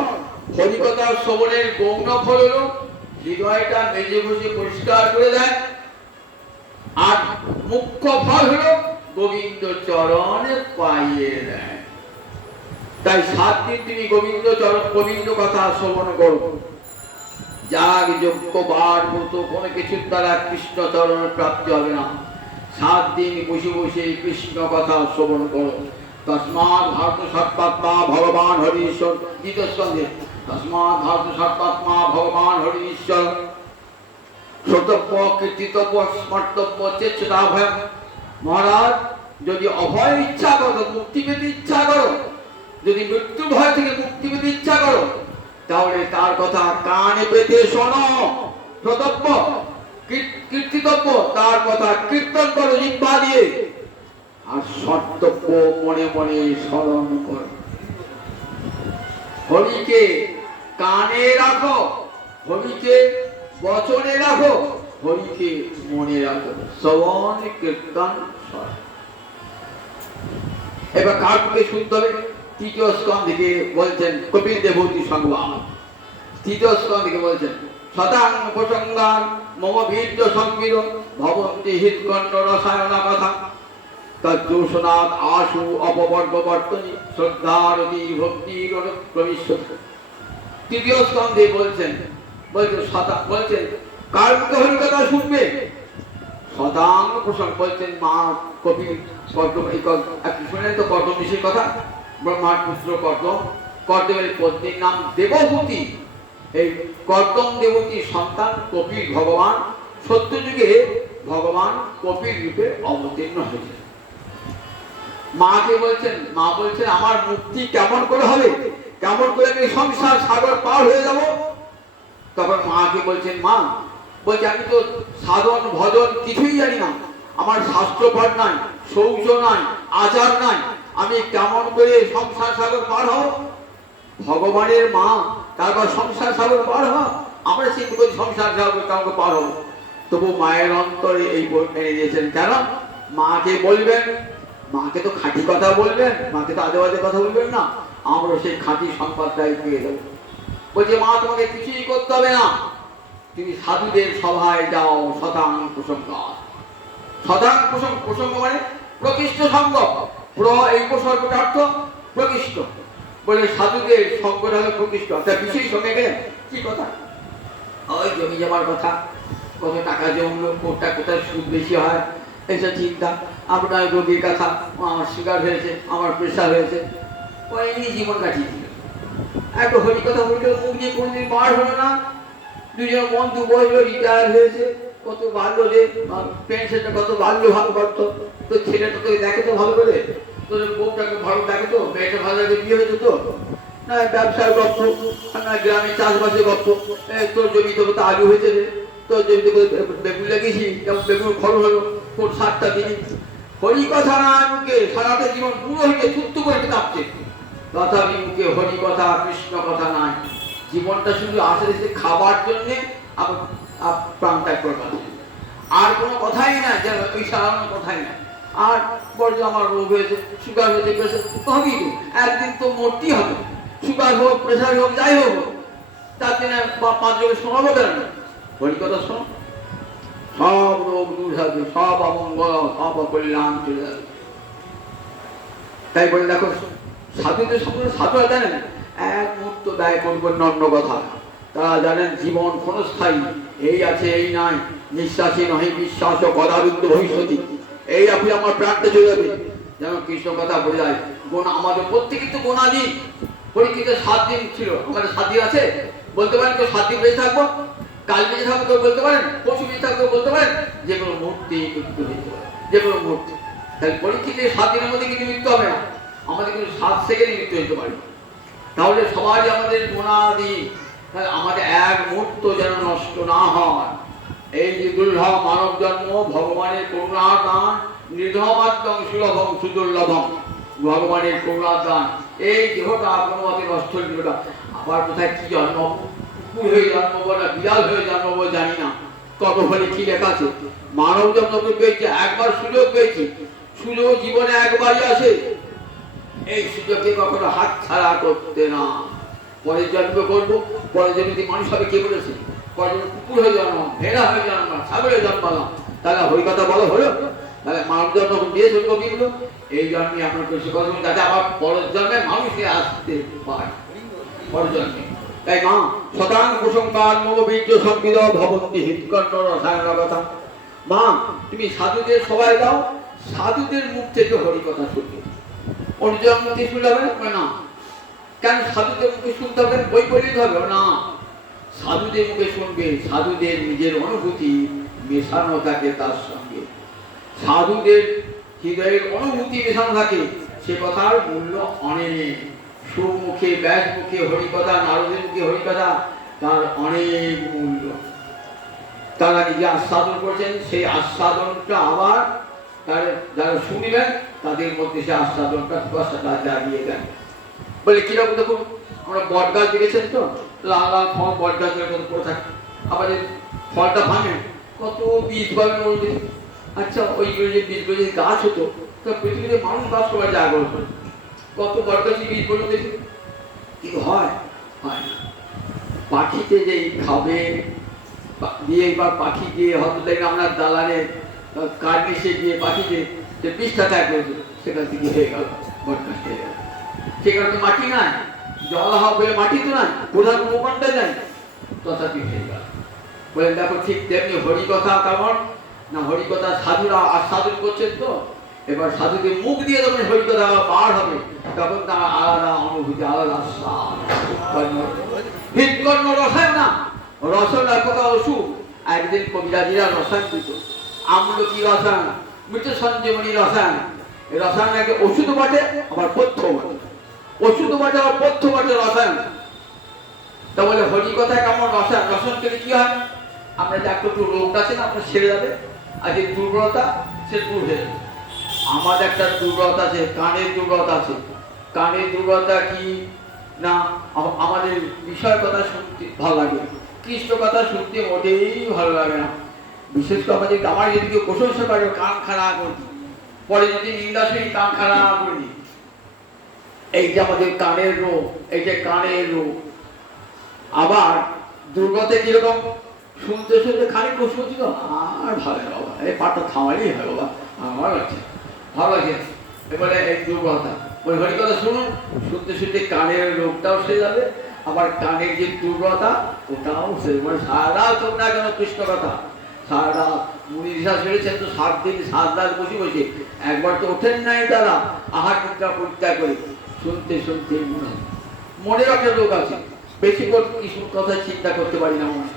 হরিকথা শ্রবণের গৌণ ফল হলো হৃদয়টা মেজে বসে পরিষ্কার করে দেয়। আর মুখ্য ফল হলো গোবিন্দ চরণে পাইয়ে দেয়। তাই 7 দিন তুমি গোবিন্দ চরণ গোবিন্দ কথা শ্রবণ করো। যাগ যজ্ঞ বার ব্রত কোনো কিছুর দ্বারা কৃষ্ণ চরণের প্রাপ্তি হবে না। 7 দিন বসে বসে কৃষ্ণ কথা শ্রবণ করো। তস্মাৎ ভারত সর্বাত্মা ভগবান হরি ঈশ্বর। দ্বিতীয় স্কন্ধে তস্মাৎ ভারত সর্বাত্মা ভগবান হরি ঈশ্বর। শ্রোতব্য কীর্তিতব্য স্মর্তব্য চেষ্টা ভয়। মহারাজ যদি অভয় ইচ্ছা করো, মুক্তি পেতে ইচ্ছা করো, যদি মৃত্যু ভয় থেকে মুক্তি পেতে ইচ্ছা করো, তাহলে তার কথা কানে পেতে শোনো। শ্রোতব্য কীর্তিতব্য তার কথা কীর্তন করো জিহ্বা দিয়ে। আর সর্তব্য মনে মনে স্মরণ করো। হরিকে কানে রাখো, হরিকে বচনে রাখো, হরিকে মনে রাখো। শ্রবণ কীর্তন স্মরণ। এবার কাকে শুনতে হবে? 3য় স্কন্ধ থেকে বলছেন কপিল দেবতী সংবাদ। 3য় স্কন্ধ থেকে বলছেন শতাং প্রসঙ্গান মম বীর্য সংগীত ভবন্তি হৃৎকণ্ড রসায়না কথা। তদ্দূষণাৎ আশু অপবর্গ বর্তনী শ্রদ্ধারতি ভক্তির অনুপ্রবিশ্যতি। 3য় স্কন্ধে বলছেন কার মুখে হরিকথা শুনবে? শতাং প্রসঙ্গ বলছেন মা কপিল কর্দম। এই শুনেন তো কর্দম ঋষির কথা। ব্রহ্মার পুত্র কর্দম, কর্দমের পত্নীর নাম দেবহূতি। এই কর্দম দেবতীর সন্তান কপিল ভগবান সত্যযুগে ভগবান কপির রূপে অবতীর্ণ হয়েছে। মাকে বলছেন, মা বলছেন আমার মুক্তি কেমন করে হবে, কেমন করে আমি সংসার সাগর পার হয়ে যাব? তখন মাকে বলছেন, মা বলছে আমি তো সাধন ভজন কিছুই জানি না, আমার শাস্ত্র পাঠ নাই, শৌচ নাই, আচার নাই, আমি কেমন করে সংসার সাগর পার হব? ভগবানের মা, তারপর সংসার সাগর পার হওয়া, আমরা সেই সংসার সাগর কাউকে পার হবো। তবু মায়ের অন্তরে এই এনে দিয়েছেন, কেন? মাকে বলবেন, মাকে তো খাঁটি কথা বলবেন, মাকে তো আজে বাজে কথা বলবেন না, আমরা সেই খাঁটি সংবাদটাই পেয়ে দেবো। বলছে মা তোমাকে কিছুই করতে হবে না, তুমি সাধুদের সভায় যাও, শতাং প্রসঙ্গ। শতাং প্রসঙ্গ মানে প্রকৃষ্ট সঙ্গ, এই উপসর্গটা অর্থ প্রকৃষ্ট, বলে সাধুদের সঙ্গটা হলো প্রকৃষ্ট, অর্থাৎ বিষয় সঙ্গে গেলেন কি কথা? ওই জমি জমার কথা, কত টাকা জমলো, কোনটা কোথায় সুদ বেশি হয়, এইসব চিন্তা। আপনার রোগীর কথা, আমার সুগার হয়েছে, আমার প্রেশার হয়েছে, ওই নিয়ে জীবন কাটিয়ে দিল। একটা হরি কথা বললো, মুখ দিয়ে কোনোদিন বার হলো না। দুজন বন্ধু বললো রিটায়ার হয়েছে, কত ভালো রে, পেনশনটা কত ভালো ভালো করতো, তো ছেলেটা তোকে দেখে তো ভালো করে, তোর বউটাকে ভালো দেখে তো, মেয়েটা ভালো লাগে, বিয়ে হয়েছে তো না, ব্যবসার গল্প না, গ্রামে চাষবাসের গল্প, তোর জমিতে তো আলু হয়েছে রে, তোর জমিতে বেগুন লাগিয়েছি, কেমন বেগুন খরচ হলো, তোর সারটা দিবি। হরি কথা না মুখে, সারাটা জীবন পুরো হয়ে থুত্তু করে কাঁপছে, তথাপি মুখে হরি কথা কৃষ্ণ কথা নাই। জীবনটা শুধু আসলে খাবার জন্যে প্রাণ ত্যাগ করবার, আর কোনো কথাই না, যেন ওই সারানোর কথাই না। আর বলছে আমার রোগ হয়েছে, সুগার হয়েছে, প্রেশার তো হবেই, তো একদিন তো মরতেই হবে, সুগার হোক, প্রেশার হোক, যাই হোক, তার জন্য 5 জনের শোনাবো কেন? হরি কথা শোনো, সব রোগ দূর হবে, সব অমঙ্গল, সব অকল্যাণ চলে যাবে। তাই বলে দেখো, সাধুদের সঙ্গে সাধুরা জানেন এক মুহূর্ত ব্যয় করবেন অন্য কথা, তারা জানেন জীবন ক্ষণস্থায়ী, এই আছে এই নাই, নিঃশ্বাসী নহে বিশ্বাস ও গদাবিদ্ধ ভবিষ্যতি, এই আপনি আমার প্রাণটা চলে যাবে। যেন কৃষ্ণ কথা বলে যায়, গোনা আমাদের প্রত্যেকেই তো গোনা দিন। পরীক্ষিত 7 দিন ছিল, আমাদের 7 দিন আছে, বলতে পারেন কেউ 7 দিন বেঁচে থাকবো, কাল বেঁচে থাকবো কেউ বলতে পারেন, পরশু বেঁচে থাকবো বলতে পারেন, যে কোনো মুহূর্তে মৃত্যু হতে পারে, যে কোনো মুহূর্তে। তাহলে পরীক্ষিত 7 দিনের মধ্যে কিন্তু মৃত্যু হবে না, আমাদের কিন্তু 7 সেকেন্ডে মৃত্যু হতে পারে। তাহলে সবাই আমাদের গোনা দিন, আমাদের এক মুহূর্ত যেন নষ্ট না হয়। এই যে দুর্লভ মানব জন্ম, ভগবানের করুণা দান, নির্ধমাত্মং সুলভম সুদুর্লভম, ভগবানের করুণা দান। এই দেহটা কোনো মতে নষ্ট হয়ে গেল, আবার কোথায় কি জন্ম, কুকুর হয়ে জন্মবো না বিড়াল হয়ে জন্মবো জানি না, কত ফলে কি লেখা আছে। মানব জন্ম পেয়েছি, একবার সুযোগ পেয়েছি, সুযোগ জীবনে একবারই আসে, এই সুযোগকে কখনো হাত ছাড়া করতে না। পরের জন্ম করবো, পরের জন্মে মানুষ হবে, কে বলেছে? পরের জন্ম কুকুর হয়ে জন্ম, ভেড়া হয়ে জন্ম, ছাগলের জন্মালাম, তাহলে হরি কথা বলা হলো? তাহলে মানব জন্ম দিয়েছে কবিগুলো, এই জন্মে আপনার কিছু কথা যাতে আবার পরের জন্মে মানুষে আসতে পারে, পরের জন্মে। তাই মা শতাং প্রসঙ্গার মনোবীর্য সংবিদ ভবন্তি হিতকণ্ঠ রসায়ন কথা। মা তুমি সাধুদের সবাই দাও, সাধুদের মুখ থেকে হরি কথা শুনবে, অর্জুন মুখে শুনতে হবে না। কেন সাধুদের মুখে শুনতে হবে? বই পড়িতে হবে না, সাধুদের মুখে শুনবে, সাধুদের নিজের অনুভূতি মেশানো থাকে তার সঙ্গে, সাধুদের হৃদয়ের অনুভূতি মেশানো থাকে, সে কথার মূল্য অনেক। সুমুখে ব্যাস মুখে হরিকথা, নারদের মুখে হরিকথা, তার অনেক মূল্য। তারা নিজে আস্বাদন করছেন, সেই আস্বাদনটা আবার যারা শুনবেন তাদের মধ্যে সে আস্বাদনটা কুয়াশাটা জাগিয়ে দেন। বলে কিরকম দেখুন, আমরা বট গাছ দেখেছেন তো, লাল লাল ফল বট গাছের মতো পড়ে থাকে, আবার ফলটা ভাঙে, কত বীজ পাবেন বলতে। আচ্ছা ওইগুলো যে বীজগুলো যে গাছ হতো, তো পৃথিবীতে মানুষ বাস করার জায়গা হতো, কত বট গাছের বীজ বলুন দেখি, কিন্তু হয় না। পাখিতে যে খাবে দিয়ে, বা পাখি দিয়ে হয়তো দেখে আমরা দালানে কার্নিশে দিয়ে পাখিতে যে বীজটা ত্যাগ করেছে, সেখান থেকে হয়ে গেল বট গাছ হয়ে গেল। সেখানে তো মাটি নাই, জল হাওয়া বলে মাটি তো নাই, প্রধান উপকরণটা নাই, তথাপি হয়ে গেল। বলে দেখো ঠিক তেমনি হরিকথা কেমন না, হরিকথা সাধুরা আস্বাদন করছেন তো, এবার সাধুদের মুখ দিয়ে যখন হরিকথা পার হবে, তখন তার আলাদা অনুভূতি, আলাদা স্বাদ। হৃদকর্ণ রসায়ন না, রসায়ন এক কথা ওষুধ। একদিন কবিরাজিরা রসায়ন দিত, আমলকি রসায়ন, মৃত সঞ্জীবনী রসায়ন। এই রসায়ন নাকি ওষুধ বটে আবার পথ্য বটে, ওষুধ বটে আবার পথ্য বটে রসায়ন। তা বলে হরি কথা কেমন রসায়ন? রসায়ন থেকে কি হয়? আমরা যে একটু রোগ আছে না, আপনার সেরে যাবে, আর যে দুর্বলতা সে দূর হয়ে যাবে। আমাদের একটা দুর্বলতা আছে, কানের দুর্বলতা আছে। কানের দুর্বলতা কি না, আমাদের বিষয় কথা শুনতে ভালো লাগে, কৃষ্ণ কথা শুনতে মোটেই ভালো লাগে না। বিশেষ করে আমাদের আমার যদি কেউ প্রশংসা করে কান খারাপ করে দিই, পরে যদি নিন্দা শুনি কান খারাপ করে দিই। এই যে আমাদের কানের রোগ, এই যে কানের রোগ। আবার দুর্গতে কিরকম, শুনতে শুনতে খানিক শুনছি তো আর ভালো লাগে বাবা, এই পাটা থামালেই হয় বাবা, আমার লাগছে ভালো লাগে। এবারে এই দুর্বলতা, ওই হরি কথা শুনুন, শুনতে শুনতে কানের রোগটাও সেরে যাবে, আবার কানের যে দুর্বলতা ওটাও সেরে, মানে সারা চোখ না কেন কৃষ্ণ কথা, সারা মুনি ঋষা সেরেছেন তো 7 দিন 7 রাত বসে বসে, একবার তো ওঠেন নাই তারা আহার নিদ্রা পরিত্যাগ করে, শুনতে শুনতে মনের একটা রোগ আছে, বেশি করে কৃষ্ণ কথা চিন্তা করতে পারি না, মনে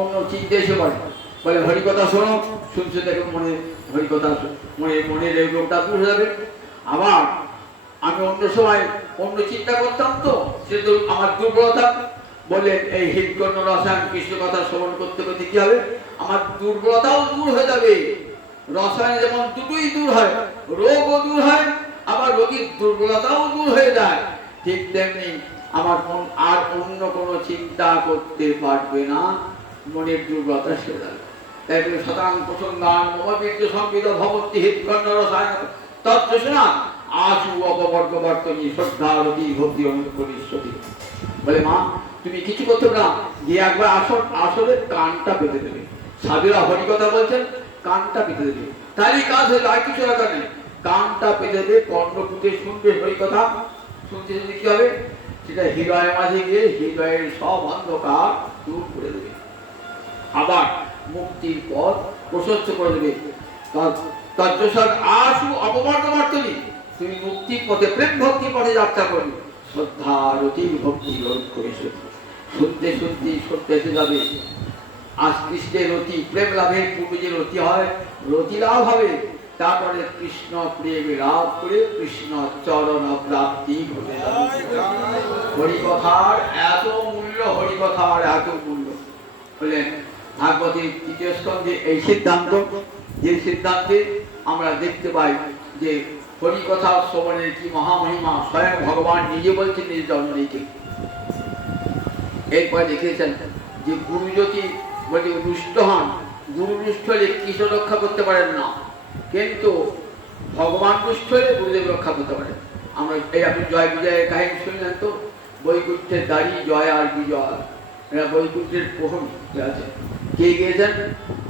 অন্য চিন্তা এসে পারে। বলে হরি কথা শোনো, শুনছে দেখো মনে হরি কথা, মনের এই রোগটা দূর হয়ে যাবে। আবার আমি অন্য সময় অন্য চিন্তা করতাম তো, সে তো আমার দুর্বলতা। বললেন এই হৃদকর্ণ রসায়ন কৃষ্ণ কথা শ্রবণ করতে করতে কি হবে, আমার দুর্বলতাও দূর হয়ে যাবে। রসায়ন যেমন দুটোই দূর হয়, রোগও দূর হয়, আবার রোগীর দুর্বলতাও দূর হয়ে যায়, ঠিক তেমনি আমার মন আর অন্য কোনো চিন্তা করতে পারবে না, মনের দুর্বলতা সেরে যাবে। তাই বলে শতাং প্রসঙ্গান মমবীর্য সংবিদ ভবতি হৃদকর্ণ রসায়ন তৎসনা আশু অপবর্গবর্তনী শ্রদ্ধারতি ভক্তি অনুকরিষ্যতি। বলে মা তুমি কিছু করতে না, গিয়ে একবার আসলে কানটা পেতে দেবে। সাধুরা হরি কথা বলছেন, কানটা পেতে দেবে, তারই কাজ হয়ে আর কিছু দরকার নেই। কানটা পেতে দেবে, কর্ণপুটে শুনবে হরি কথা, শুনতে শুনতে কি হবে, সেটা হৃদয়ের মাঝে গিয়ে হৃদয়ের সব অন্ধকার দূর করে দেবে, আবার মুক্তির পথ প্রশস্ত করে দেবে। তজ্জসদ আশু অপবর্গবর্তনী, তুমি মুক্তির পথে প্রেম ভক্তি পথে যাত্রা করবে, শ্রদ্ধা রতি ভক্তি রোধ করে শুনতে শুনতে সত্য এসে যাবে। আজ কৃষ্ণের রতি, প্রেম লাভের পূর্বে যে রতি হয়, রতি লাভ হবে, তারপরে কৃষ্ণ প্রেম লাভ করে কৃষ্ণ চরণ প্রাপ্তি ঘটে যাবে। হরিকথার এত মূল্য, হরিকথার এত মূল্য। বললেন ভাগবতের ৩য় স্কন্ধে এই সিদ্ধান্ত, যে সিদ্ধান্তে আমরা দেখতে পাই যে হরিকথা শ্রবণের কি মহামহিমা, স্বয়ং ভগবান নিজে বলছেন নিজ জন্মনীতি। এরপরে দেখিয়েছেন যে গুরু যদি বলছে রুষ্ট হন, গুরু রুষ্ট হলে কৃষ্ণ রক্ষা করতে পারেন না, কিন্তু ভগবান রুষ্ট হলে গুরুদেব রক্ষা করতে পারেন। আমরা এই আপনি জয় বিজয়ের কাহিনী শুনলেন তো, বৈকুণ্ঠের দাঁড়ি জয় আর বিজয়, এরা বৈকুণ্ঠের প্রহরী আছে। কে গিয়েছেন?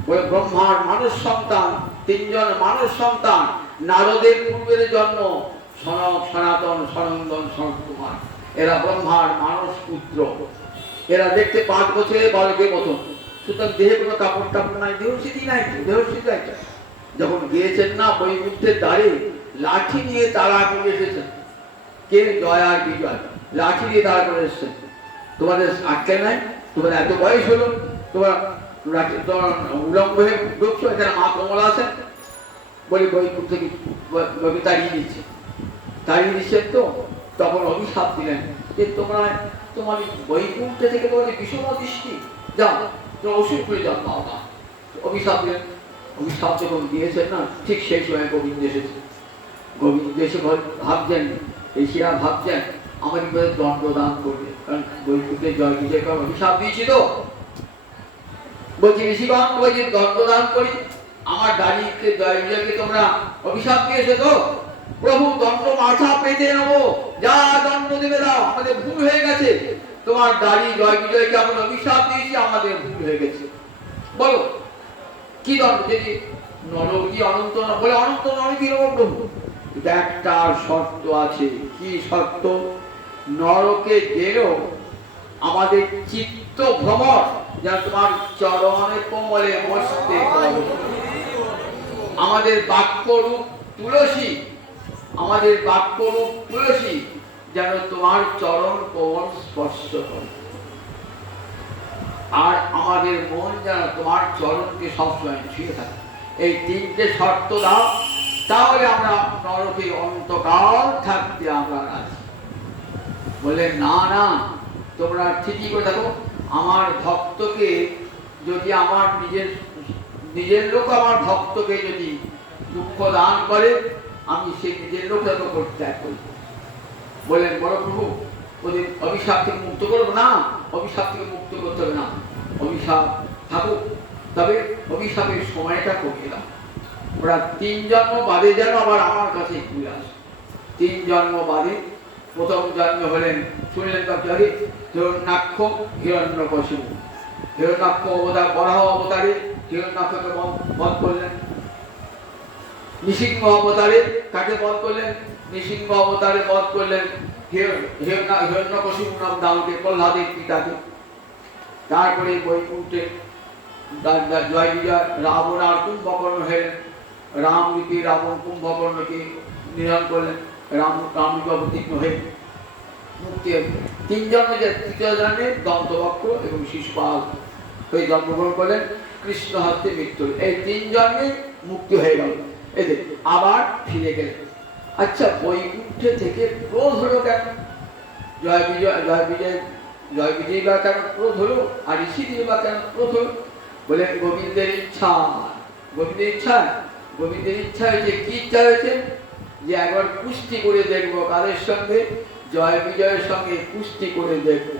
বলে ব্রহ্মার মানুষ সন্তান, 3 জন মানুষ সন্তান, নারদের পূর্বের জন্ম, সনক সনাতন সনন্দন সনত কুমার, এরা ব্রহ্মার মানুষ পুত্র। এরা দেখতে 5 বছরে বালকের মতন, সুতরাং দেহে কোনো কাপড় টাপড় নাই, দেহস্থিতি নাই, দেহস্থিতি নাই। যখন গিয়েছেন না বৈকুণ্ঠের দ্বারে, লাঠি নিয়ে তারা করে এসেছেন। কে? জয় আর বিজয়, লাঠি দিয়ে তারা করে এসেছেন। তোমাদের আটকে নাই, তোমার এত বয়স হলো, তোমার উলম্ব হয়ে ঢুকছো, এখানে মা কমলা আছেন বলে বৈকুণ্ঠ থেকে তাড়িয়ে দিচ্ছে, তাড়িয়ে দিচ্ছেন তো। তখন অভিশাপ দিলেন যে তোমরা তোমার বৈকুণ্ঠ থেকে তোমাদের বিষম দৃষ্টি, যাও তোমার ওষুধ করে যাও পাও না। অভিশাপ দিলেন। অভিশাপ যখন দিয়েছেন না, ঠিক সেই সময় গোবিন্দ এসেছে। গোবিন্দ এসে ভাবছেন, ঋষিরা ভাবছেন আমার বিপদে দণ্ডদান করবে, কারণ বৈকুণ্ঠে জয় বিজয় করার অভিশাপ দিয়েছি তো। বলছি ঋষিগণ, বলছি দণ্ডদান করি, আমার দাঁড়িয়ে জয় বিজয়কে তোমরা অভিশাপ দিয়েছে তো, প্রভু দণ্ড মাথা পেতে নেবো, যা দণ্ড দেবে দাও, আমাদের ভুল হয়ে গেছে, তোমার দাঁড়ি জয় বিজয়কে আমরা অভিশাপ দিয়েছি, আমাদের ভুল হয়ে গেছে, বলো কি দণ্ড? যদি নরকি অনন্ত বলে অনন্ত নয় কি রকম প্রভু, একটা শর্ত আছে। কি শর্ত? নরকে গেলেও আমাদের চিত্ত ভ্রমর যেন তোমার চরণে কোমলে বসতে, আমাদের বাক্যরূপ তুলসী, আমাদের বাক্যরূপ তুলসী যেন তোমার চরণ কোমল স্পর্শ করে, আর আমাদের মন যেন তোমার চরণকে সবসময় ছুঁয়ে থাকে। এই তিনটে শর্ত দাও, তাহলে আমরা নরকে অন্তকাল থাকতে আমরা আছি। বললেন না না, তোমরা ঠিকই করে থাকো, আমার ভক্তকে যদি আমার নিজের লোক আমার ভক্তকে যদি দুঃখ দান করে, আমি সেই নিজের লোক তাকে পরিত্যাগ করব। বললেন বড় প্রভু, ওদের অভিশাপ থেকে মুক্ত করবো না, অভিশাপ থেকে মুক্ত করতে হবে না, অভিশাপ থাকুক, তবে অভিশাপের সময়টা কমিয়ে দাও। ওরা 3 জন্ম বাদে যেন আবার আমার কাছে ঘুরে আসে। 3 জন্ম বাদে প্রথম জন্ম হলেন, শুনলেন তবে হিরণ্যাক্ষ হিরণ্যকশিপু। হিরণ্যাক্ষ অবতার, বরাহ অবতারে হিরণ্যাক্ষকে বধ করলেন। নৃসিংহ অবতারে কাকে বধ করলেন? নৃসিংহ অবতারে বধ করলেন হিরণ্যকশিপু নাম দাউকে, প্রহ্লাদের পিতাকে। তারপরে বৈকুণ্ঠে জয় বিজয় রাবণ আর কুম্ভকর্ণ হলেন। রাম রূপী রাবণ কুম্ভকর্ণকে নিধন করলেন, রামরূপে অবতীর্ণ হয়ে মুক্তি। 3 জন্ম, যে 3য় জন্মে দন্তবক্র এবং শিশুপাল হয়ে জন্মগ্রহণ করলেন, কৃষ্ণ হস্তে মৃত্যু। এই 3 জন্মে মুক্তি হয়ে গেল। এদের আবার ফিরে গেলেন। আচ্ছা, বৈকুণ্ঠে থেকে ক্রোধ হলো কেন? জয় বিজয় বা কেন ক্রোধ হলো, আর ঋষিদের বা কেন ক্রোধ হলো? বলেন গোবিন্দের ইচ্ছা। গোবিন্দের ইচ্ছা, গোবিন্দের ইচ্ছা হয়েছে, কি ইচ্ছা হয়েছে? যে একবার কুস্তি করে দেখবো কাদের সঙ্গে? জয় বিজয়ের সঙ্গে কুস্তি করে দেখবো।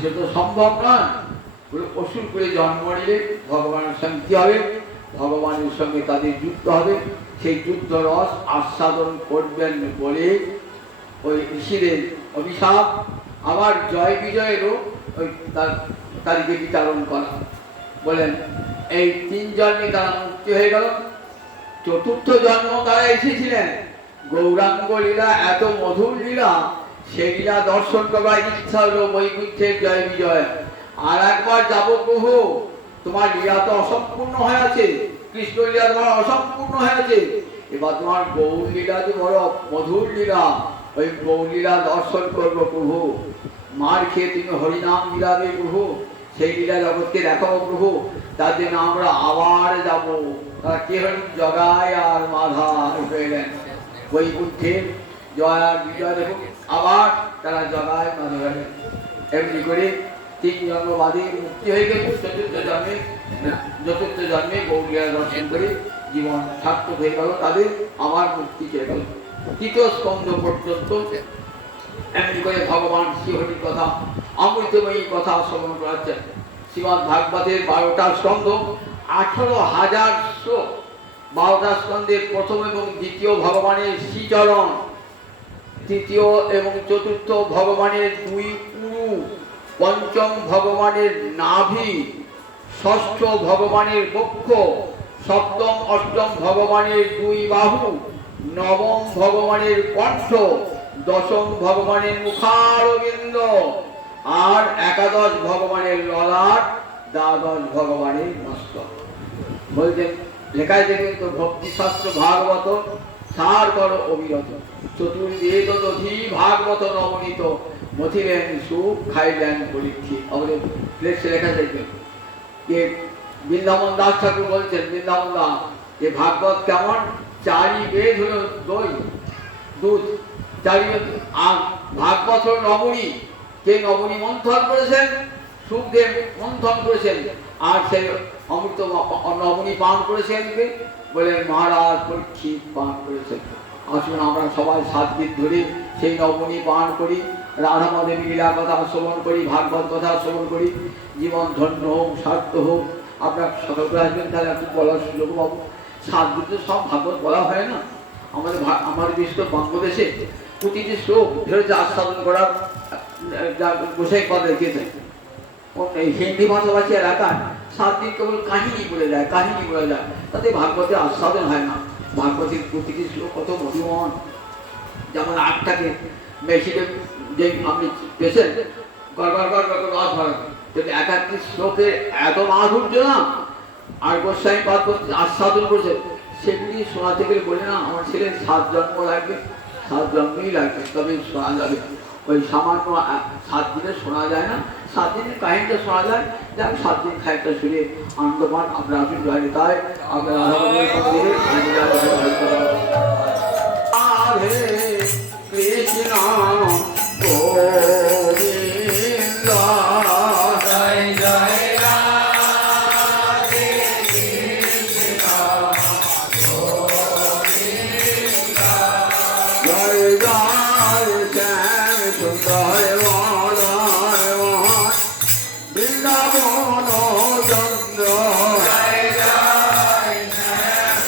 সে তো সম্ভব নয়। অসুর করে জন্ম নিলে ভগবানের সঙ্গে কি হবে? ভগবানের সঙ্গে তাদের যুদ্ধ হবে। সেই যুদ্ধ রস আস্বাদন করবেন বলে ওই ঋষিদের অভিশাপ। আবার জয় বিজয়েরও ওই তাদেরকে বিতরণ করা। বলেন এই 3 জন্মে তারা মুক্তি হয়ে গেল। 4র্থ জন্ম তারা এসেছিলেন। গৌরাঙ্গ লীলা এত মধুর লীলা, সেই লীলা দর্শন করবার ইচ্ছা হলো বৈকুণ্ঠের জয় বিজয়। আর একবার যাবো প্রভু, তোমার লীলা তো অসম্পূর্ণ হয়ে আছে, কৃষ্ণ লীলা তোমার অসম্পূর্ণ হয়ে আছে, এবার তোমার গৌর লীলা যে বড় মধুর লীলা, ওই গৌর লীলা দর্শন করবো প্রভু। মার খেয়ে তুমি হরিনাম লীলাবে প্রভু, সেই লীলা জগৎকে দেখাবো প্রভু। তার জন্য আমরা আবার যাব। তারা কে হলেন? জগাই আর মাধাই হইলেন। বৈকুণ্ঠের জয় আর বিজয় দেখুন, আবার তারা জগাই মাধব হলেন। এমনি করে 3 জন্ম বাদে মুক্তি হয়ে গেল। 4র্থ জন্মে গৌর লীলা দর্শন করে জীবন সার্থক হয়ে গেল, তাদের আবার মুক্তি পেয়ে গেল। 3য় স্কন্ধ পর্যন্ত এমনি করে ভগবান শ্রীহরির কথা, অমৃতময়ী কথা শ্রবণ করাচ্ছেন। শ্রীমদ্ ভাগবতের 12টা স্কন্ধ, 18,000 শ্লোক। 12টা স্কন্ধের প্রথম এবং দ্বিতীয় ভগবানের শ্রীচরণ, 3য় এবং 4র্থ ভগবানের 2 উরু, 5ম ভগবানের নাভি, 6ষ্ঠ ভগবানের বক্ষ, 7ম 8ম ভগবানের 2 বাহু, 9ম ভগবানের কণ্ঠ, 10ম ভগবানের মুখারবিন্দ, আর 11 ভগবানের ললাট, 12 ভগবানের মস্তক। বলছেন লেখায় দেখবেন তো, ভক্তিশাস্ত্র ভাগবত সার করো অবিরত, চতুর্বেদ দধি ভাগবত নবনীত, মথিলেন সুখ খাইলেন পরীক্ষিত। আমাদের ফ্লেক্সে লেখা দেখবেন যে বৃন্দাবন দাস ঠাকুর বলছেন, বৃন্দাবন দাস, যে ভাগবত কেমন? 4 বেদ হলো দই দুধ, 4 আর ভাগবত হল নবনী। কে নবনী মন্থন করেছেন? সুখদেব মন্থন করেছেন। আর সেই অমৃত নবনী পান করেছেন কে? বলেন মহারাজ পরীক্ষিত পান করেছেন। আসুন আমরা সবাই 7 দিন ধরে সেই নবনী পান করি, রাধা মাধবী লীলা কথা শ্রবণ করি, ভাগবত কথা শ্রবণ করি, জীবন ধন্য হোক, সার্থক হোক। আপনার সকলকে আসবেন, তাহলে একটু বলার সুযোগ পাবো। 7 দিন তো সব ভাগবত বলা হয় না। আমাদের দেশ তো বাংলাদেশে প্রতিটি শ্লোক ধরেছে আস্বাদন করার গোসাই পদ রেখেছে। এই হিন্দি ভাষাভাষী এলাকায় 7 দিন কেবল কাহিনী বলে যায়, কাহিনী বলে যায়, তাতে ভাগবতের আস্বাদন হয় না। ভাগবতের প্রতিটি শ্লোক কত মধুমন। যেমন 8টাকে মেশিনে যে আপনি পেশেন গড় রস ভরা, যদি 1-1 শ্লোকে এত মাধুর্য না, আর গোস্বামী পাঠ আস্বাদন করছে, সেগুলি শোনাতে গেলে বলে না আমার ছেলে 7 জন্ম লাগবে, 7 জন্মই লাগবে, তবে শোনা যাবে। ওই সামান্য 7 দিনে শোনা যায় না, 7 দিনের কাহিনীটা শোনা যায়, যাক 7 দিন খানিকটা শুনে আনন্দ পান। আমরা আসুন জয় নিতাই, আপনারা রাধে কৃষ্ণ গোবিন্দ জয় জয় রাধে কৃষ্ণ গোবিন্দ জয় জয় শ্যাম সুন্দর বৃন্দাবন চন্দ্র জয় জয় শ্যাম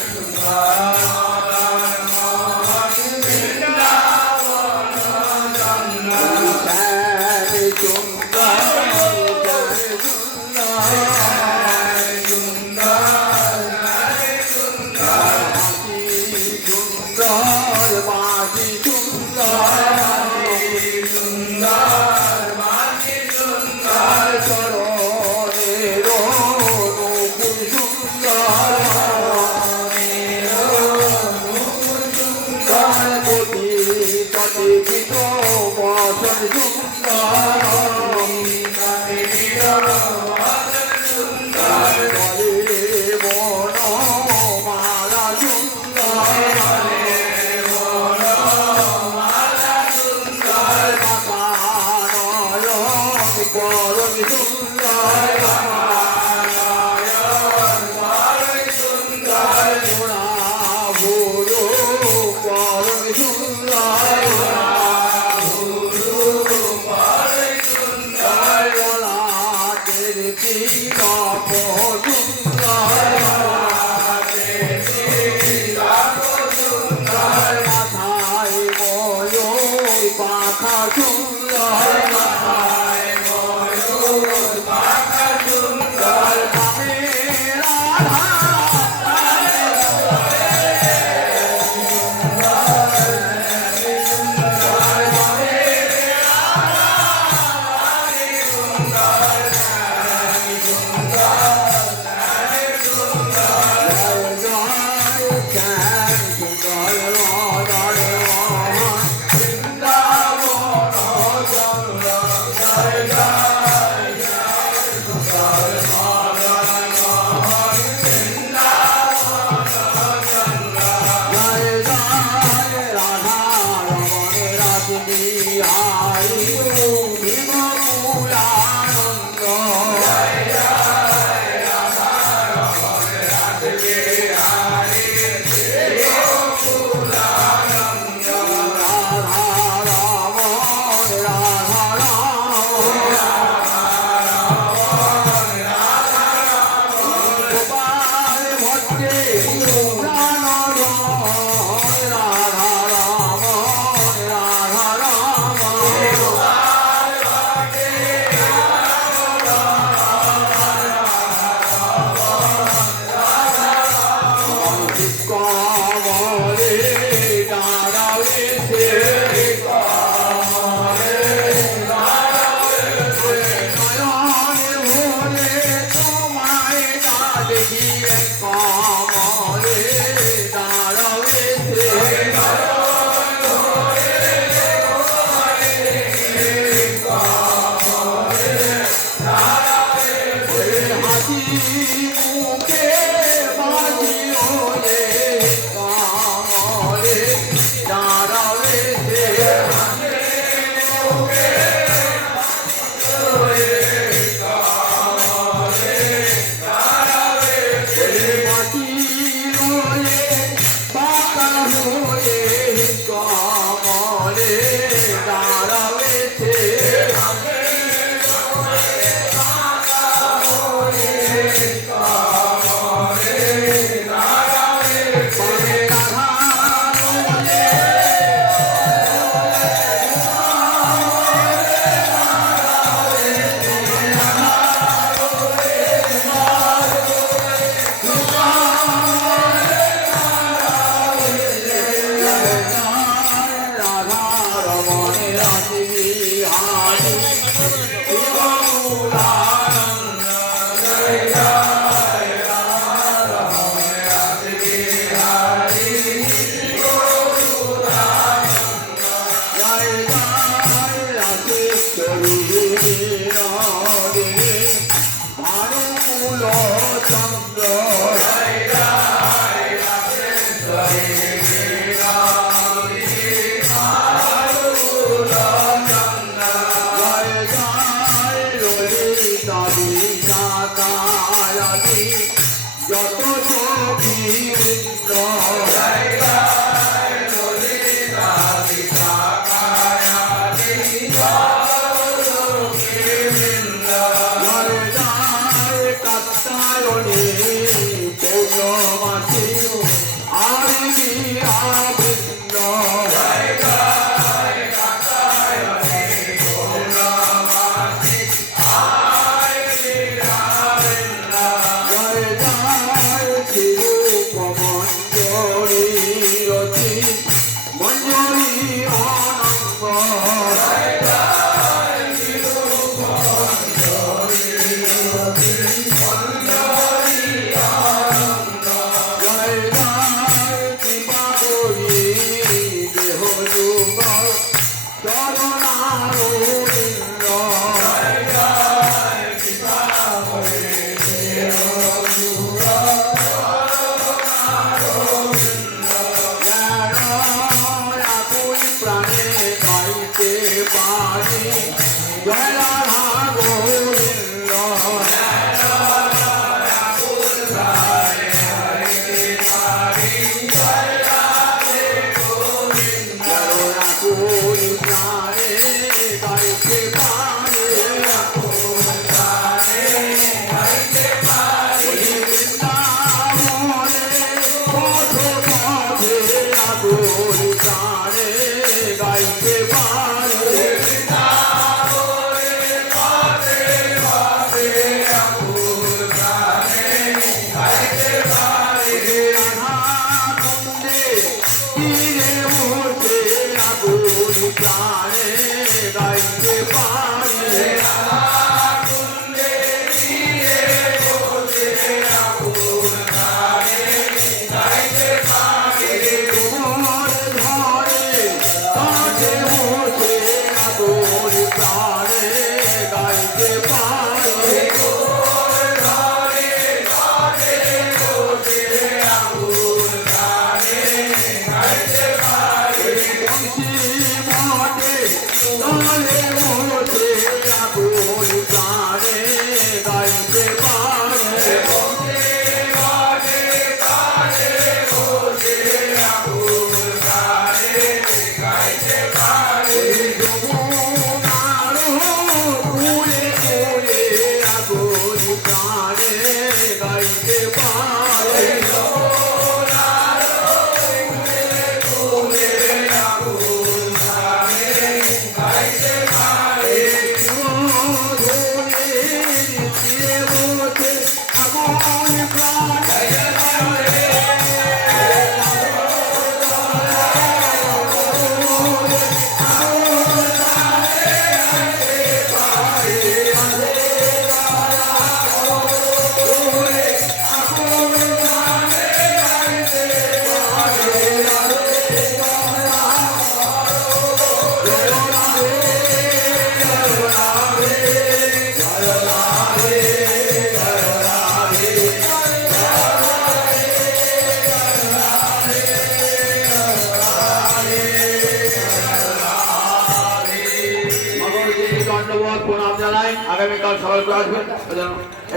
ধন্যবাদ প্রণাম জানাই। আগামীকাল সকাল করে আসবেন,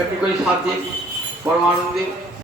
এমনি করে 7 দিন পরমানন্দে